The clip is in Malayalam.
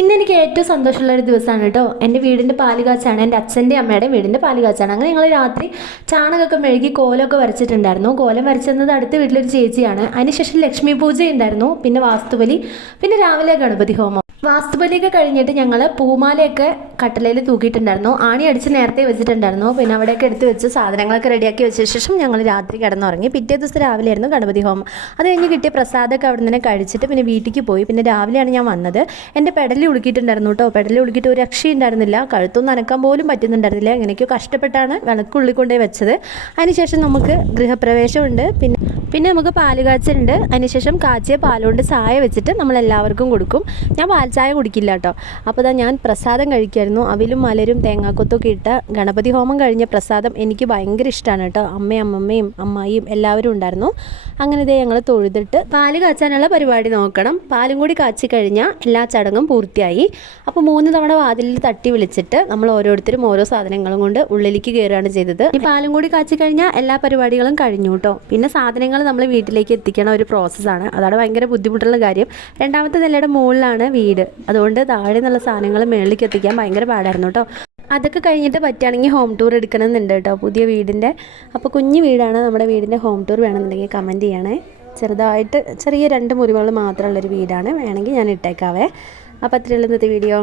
ഇന്ന് എനിക്ക് ഏറ്റവും സന്തോഷമുള്ള ഒരു ദിവസമാണ് കേട്ടോ. എൻ്റെ വീടിൻ്റെ പാല് കാച്ചാണ്, എൻ്റെ അച്ഛൻ്റെ അമ്മയുടെ വീടിൻ്റെ പാല് കാച്ചാണ്. അങ്ങനെ ഞങ്ങൾ രാത്രി ചാണകമൊക്കെ മെഴുകി കോലമൊക്കെ വരച്ചിട്ടുണ്ടായിരുന്നു. കോലം വരച്ചെന്നത് അടുത്ത വീട്ടിലൊരു ചേച്ചിയാണ്. അതിനുശേഷം ലക്ഷ്മി പൂജ ഉണ്ടായിരുന്നു, പിന്നെ വാസ്തുബലി, പിന്നെ രാവിലെ ഗണപതി ഹോമം. വാസ്തുബലിയൊക്കെ കഴിഞ്ഞിട്ട് ഞങ്ങൾ പൂമാലയൊക്കെ കട്ടലയിൽ തൂക്കിയിട്ടുണ്ടായിരുന്നു. ആണി അടിച്ച് നേരത്തെ വെച്ചിട്ടുണ്ടായിരുന്നു. പിന്നെ അവിടെയൊക്കെ എടുത്ത് വെച്ച് സാധനങ്ങളൊക്കെ റെഡിയാക്കി വെച്ച ശേഷം ഞങ്ങൾ രാത്രി കിടന്നുറങ്ങി. പിറ്റേ ദിവസം രാവിലെ ആയിരുന്നു ഗണപതി ഹോമം. അത് കഴിഞ്ഞ് കിട്ടിയ പ്രസാദമൊക്കെ അവിടെ നിന്ന് കഴിച്ചിട്ട് പിന്നെ വീട്ടിലേക്ക് പോയി. പിന്നെ രാവിലെയാണ് ഞാൻ വന്നത്. എൻ്റെ പെടലി ഉളുക്കിയിട്ടുണ്ടായിരുന്നു കേട്ടോ. പെടലി ഉളുക്കിയിട്ട് ഒരു രക്ഷയുണ്ടായിരുന്നില്ല, കഴുത്തൊന്നും അനക്കാൻ പോലും പറ്റുന്നുണ്ടായിരുന്നില്ല. എങ്ങനെയൊക്കെയോ കഷ്ടപ്പെട്ടാണ് വിളക്കുള്ളിൽ കൊണ്ടുപോയി വെച്ചത്. അതിനുശേഷം നമുക്ക് ഗൃഹപ്രവേശമുണ്ട്, പിന്നെ നമുക്ക് പാല് കാച്ചുണ്ട്. അതിനുശേഷം കാച്ചിയ പാലുകൊണ്ട് ചായ വെച്ചിട്ട് നമ്മളെല്ലാവർക്കും കൊടുക്കും. ഞാൻ പാൽ ചായ കുടിക്കില്ല കേട്ടോ. അപ്പോൾ ഞാൻ പ്രസാദം കഴിക്കുമായിരുന്നു. അവിലും മലരും തേങ്ങാക്കൊത്തൊക്കെ ഇട്ട ഗണപതി ഹോമം കഴിഞ്ഞ പ്രസാദം എനിക്ക് ഭയങ്കര ഇഷ്ടമാണ് കേട്ടോ. അമ്മയും അമ്മായിയും എല്ലാവരും ഉണ്ടായിരുന്നു. അങ്ങനെ ഞങ്ങൾ തൊഴുതിട്ട് പാല് കാച്ചാനുള്ള പരിപാടി നോക്കണം. പാലും കൂടി കാച്ചി കഴിഞ്ഞാൽ എല്ലാ ചടങ്ങും പൂർത്തിയായി. അപ്പോൾ 3 തവണ വാതിലിൽ തട്ടി വിളിച്ചിട്ട് നമ്മൾ ഓരോരുത്തരും ഓരോ സാധനങ്ങളും കൊണ്ട് ഉള്ളിലേക്ക് കയറുകയാണ് ചെയ്തത്. ഈ പാലും കൂടി കാച്ചി കഴിഞ്ഞാൽ എല്ലാ പരിപാടികളും കഴിഞ്ഞു കേട്ടോ. പിന്നെ സാധനങ്ങൾ നമ്മൾ വീട്ടിലേക്ക് എത്തിക്കണ ഒരു പ്രോസസ്സാണ്. അതാണ് ഭയങ്കര ബുദ്ധിമുട്ടുള്ള കാര്യം. 2ാമത്തെ നിലയുടെ മുകളിലാണ് വീട്, അതുകൊണ്ട് താഴെ നിന്നുള്ള സാധനങ്ങൾ മുകളിലേക്ക് എത്തിക്കാൻ ഭയങ്കര പാടായിരുന്നു കേട്ടോ. അതൊക്കെ കഴിഞ്ഞിട്ട് പറ്റുകയാണെങ്കിൽ ഹോം ടൂർ എടുക്കണമെന്നുണ്ട് കേട്ടോ, പുതിയ വീടിൻ്റെ. അപ്പോൾ കുഞ്ഞു വീടാണ്, നമ്മുടെ വീടിൻ്റെ ഹോം ടൂർ വേണമെന്നുണ്ടെങ്കിൽ കമൻറ്റ് ചെയ്യണേ. ചെറുതായിട്ട് ചെറിയ 2 മുറികൾ മാത്രമുള്ളൊരു വീടാണ്, വേണമെങ്കിൽ ഞാൻ ഇട്ടേക്കാവേ. അപ്പോൾ അത്രയുള്ള ഇന്നത്തെ വീഡിയോ.